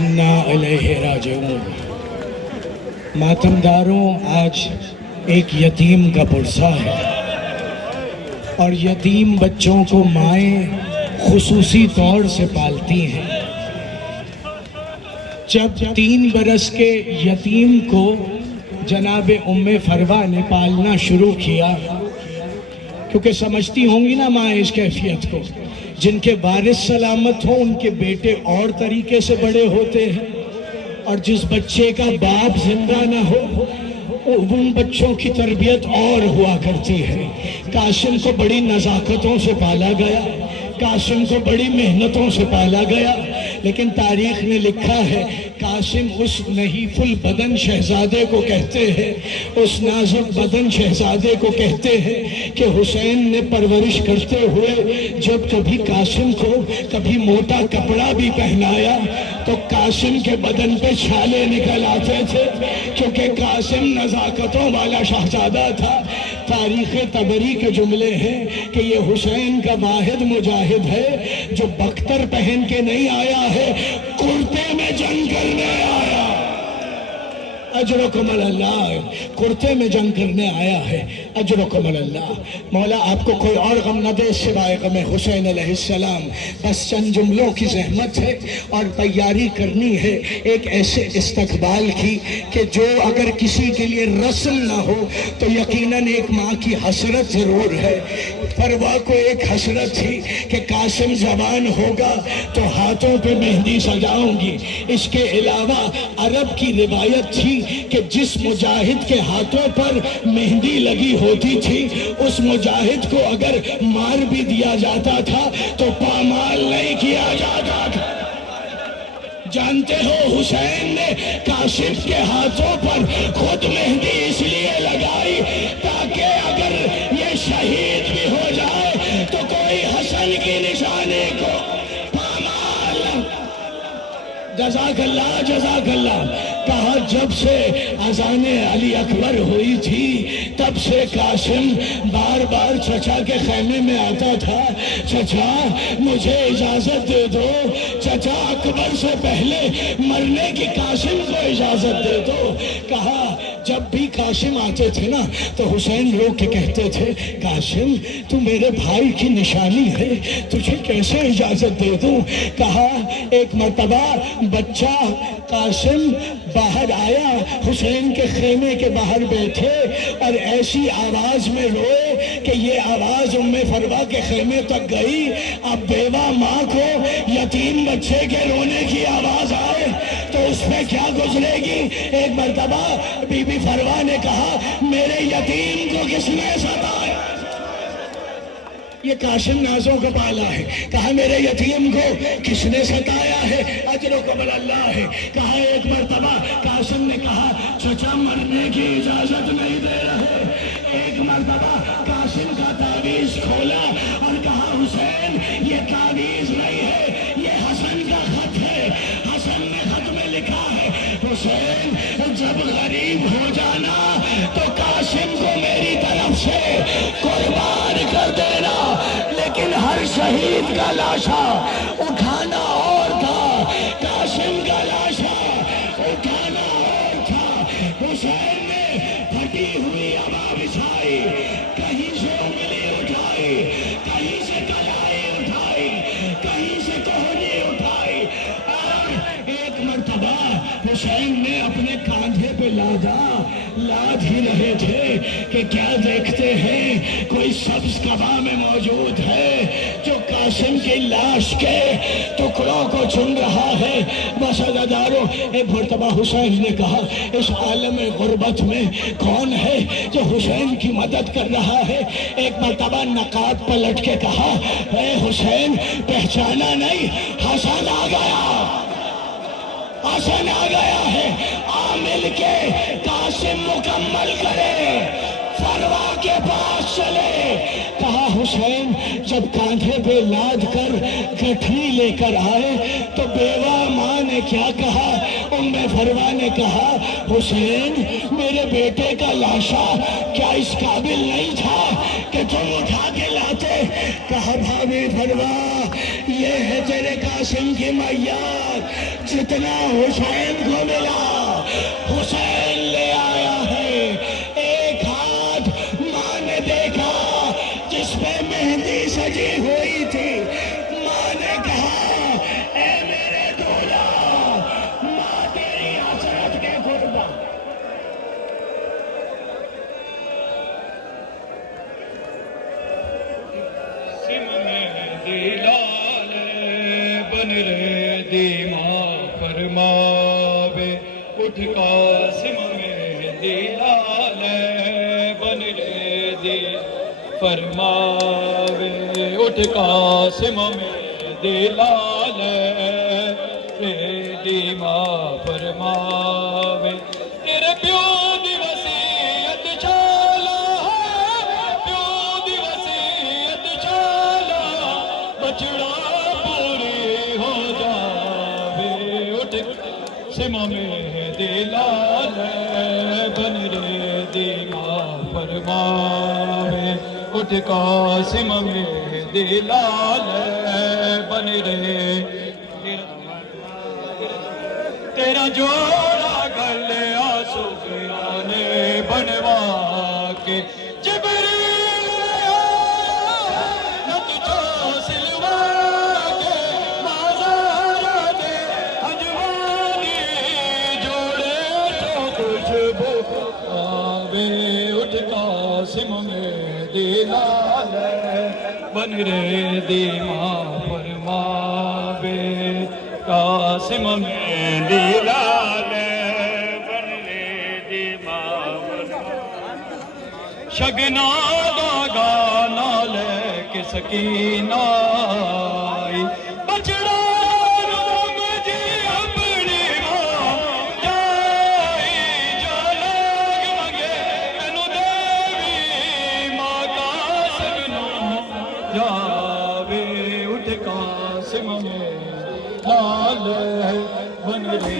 انا الیہ راجعون۔ ماتمداروں، آج ایک یتیم کا پرسہ ہے، اور یتیم بچوں کو مائیں خصوصی طور سے پالتی ہیں۔ جب 3 برس کے یتیم کو جناب ام فروا نے پالنا شروع کیا، کیونکہ سمجھتی ہوں گی نا ماں اس کیفیت کو، جن کے وارث سلامت ہوں ان کے بیٹے اور طریقے سے بڑے ہوتے ہیں، اور جس بچے کا باپ زندہ نہ ہو ان بچوں کی تربیت اور ہوا کرتی ہے۔ قاسم کو بڑی نزاکتوں سے پالا گیا، قاسم کو بڑی محنتوں سے پالا گیا، لیکن تاریخ نے لکھا ہے قاسم اس نحیف البدن شہزادے کو کہتے ہیں، اس نازک بدن شہزادے کو کہتے ہیں کہ حسین نے پرورش کرتے ہوئے جب کبھی قاسم کو کبھی موٹا کپڑا بھی پہنایا تو قاسم کے بدن پہ چھالے نکل آتے تھے، کیونکہ قاسم نزاکتوں والا شہزادہ تھا۔ تاریخ طبری کے جملے ہیں کہ یہ حسین کا واحد مجاہد ہے جو بختر پہن کے نہیں آیا ہے، کرتے میں جنگ کرنے آیا۔ اجرکم اللہ، کرتے میں جنگ کرنے آیا ہے۔ اجرکم اللہ۔ مولا آپ کو کوئی اور غم نہ دے سوائے غم حسین علیہ السلام۔ بس چند جملوں کی زحمت ہے اور تیاری کرنی ہے ایک ایسے استقبال کی کہ جو اگر کسی کے لیے رسم نہ ہو تو یقیناً ایک ماں کی حسرت ضرور ہے۔ فروا کو ایک حسرت تھی کہ قاسم جوان ہوگا تو ہاتھوں پہ مہندی سجاؤں گی۔ اس کے علاوہ عرب کی روایت تھی کہ جس مجاہد کے ہاتھوں پر مہندی لگی ہوتی تھی اس مجاہد کو اگر مار بھی دیا جاتا تھا تو پامال نہیں کیا جاتا تھا۔ جانتے ہو حسین نے قاسم کے ہاتھوں پر خود مہندی اس لیے لگائی تاکہ اگر یہ شہید بھی ہو جائے تو کوئی حسن کی نشانے کو پامال۔ جزاک اللہ، جزاک اللہ۔ کہا جب سے اذان علی اکبر ہوئی تھی تب سے قاسم بار بار چچا کے خیمے میں آتا تھا، چچا مجھے اجازت دے دو، چچا اکبر سے پہلے مرنے کی قاسم کو اجازت دے دو۔ کہا جب بھی قاسم آتے تھے نا تو حسین روک کے کہتے تھے قاسم تو میرے بھائی کی نشانی ہے، تجھے کیسے اجازت دے دوں۔ کہا ایک مرتبہ بچہ قاسم باہر آیا، حسین کے خیمے کے باہر بیٹھے اور ایسی آواز میں روئے کہ یہ آواز ام فروا کے خیمے تک گئی۔ اب بیوہ ماں کو یتیم بچے کے رونے کی آواز آئے تو اس پہ کیا گزرے گی۔ ایک مرتبہ بی بی فروا نے کہا میرے یتیم کو کس نے ستایا؟ یہ قاسم نازوں کو پالا ہے۔ کہا میرے یتیم کو کس نے ستایا ہے؟ اجرکم اللہ ہے۔ کہا ایک مرتبہ قاسم نے کہا چچا مرنے کی اجازت نہیں دے رہے۔ ایک مرتبہ قاسم کا تعویذ کھولا اور کہا حسین یہ تعویذ نہیں ہے، یہ حسن کا خط ہے۔ حسن نے خط میں لکھا ہے حسین جب غریب ہو جانا تو قاسم کو میری طرف سے قربان کر دینا، لیکن ہر شہید کا لاشا اٹھانا اور تھا، قاسم کا لاشا اٹھانا اور تھا۔ حسین نے پھٹی ہوئی عبا بچھائی، کہیں سے انگلی اٹھائی، کہیں سے کلائی اٹھائی، کہیں سے کوہنی اٹھائی، اور ایک مرتبہ حسین نے اپنے کاندھے پہ لاد ہی رہے تھے کہ کیا دیکھتے ہیں کوئی سبز قبا میں موجود ہے جو قاسم کی لاش کے ٹکڑوں کو چن رہا ہے۔ بس عزادارو، ایک مرتبہ حسین نے کہا اس عالم غربت میں کون ہے جو حسین کی مدد کر رہا ہے؟ ایک مرتبہ نقاب پلٹ کے کہا اے حسین پہچانا نہیں، حسن آ گیا، حسن آ گیا ہے، آ مل کے قاسم مکمل کرے، فروا کے پاس چلے۔ کہا حسین جب کاندھے پہ لاد کر گٹھنی لے کر آئے تو بیوہ ماں نے کیا کہا؟ ام فروا نے کہا حسین میرے بیٹے کا لاشا کیا اس قابل نہیں تھا کہ تم اٹھا کے لاتے. کہا بھابھی فرما یہ ہے تیرے قاسم کی معیار، جتنا حسین کو ملا حسین لے آیا ہے. ایک ہاتھ ماں نے دیکھا جس پہ مہندی سجی ہوئی تھی. ماں نے کہا اے میرے دولا، ماں تیری حسرت کے قربان. سم مہندی لال بن رے دیما فرماوے، اٹھ قاسم مہندی لال بن رے دی فرماوے، اٹھ قاسم مہندی لال رے دیما فرماوے. تیرے پیو دی وصیت چالا ہے، پیو دی وصیت چالا، بچڑا پوری ہو جاوے. اٹھ قاسم مہندی لال بن رے دیما فرماوے، اٹھ قاسم مہندی لال بن رے. تیرا جوڑا گلیا سفیان بنوا کے، جبریل نت چو سلوا کے، مازار دے اجوانی جوڑے تو خوشبو آوے. اٹھ قاسم مہندی لال بن رے دیما فرماوے، قاسم مہندی لال بن رے دیما فرماوے. شگنا دا گانا لے کے سکینہ آئی، بچڑا روم جی اپنی ماں جائی. جو لوگ منگے مینو دیوی ماں قاسم نو جاوے. اٹھ قاسم مہندی لال بن رے.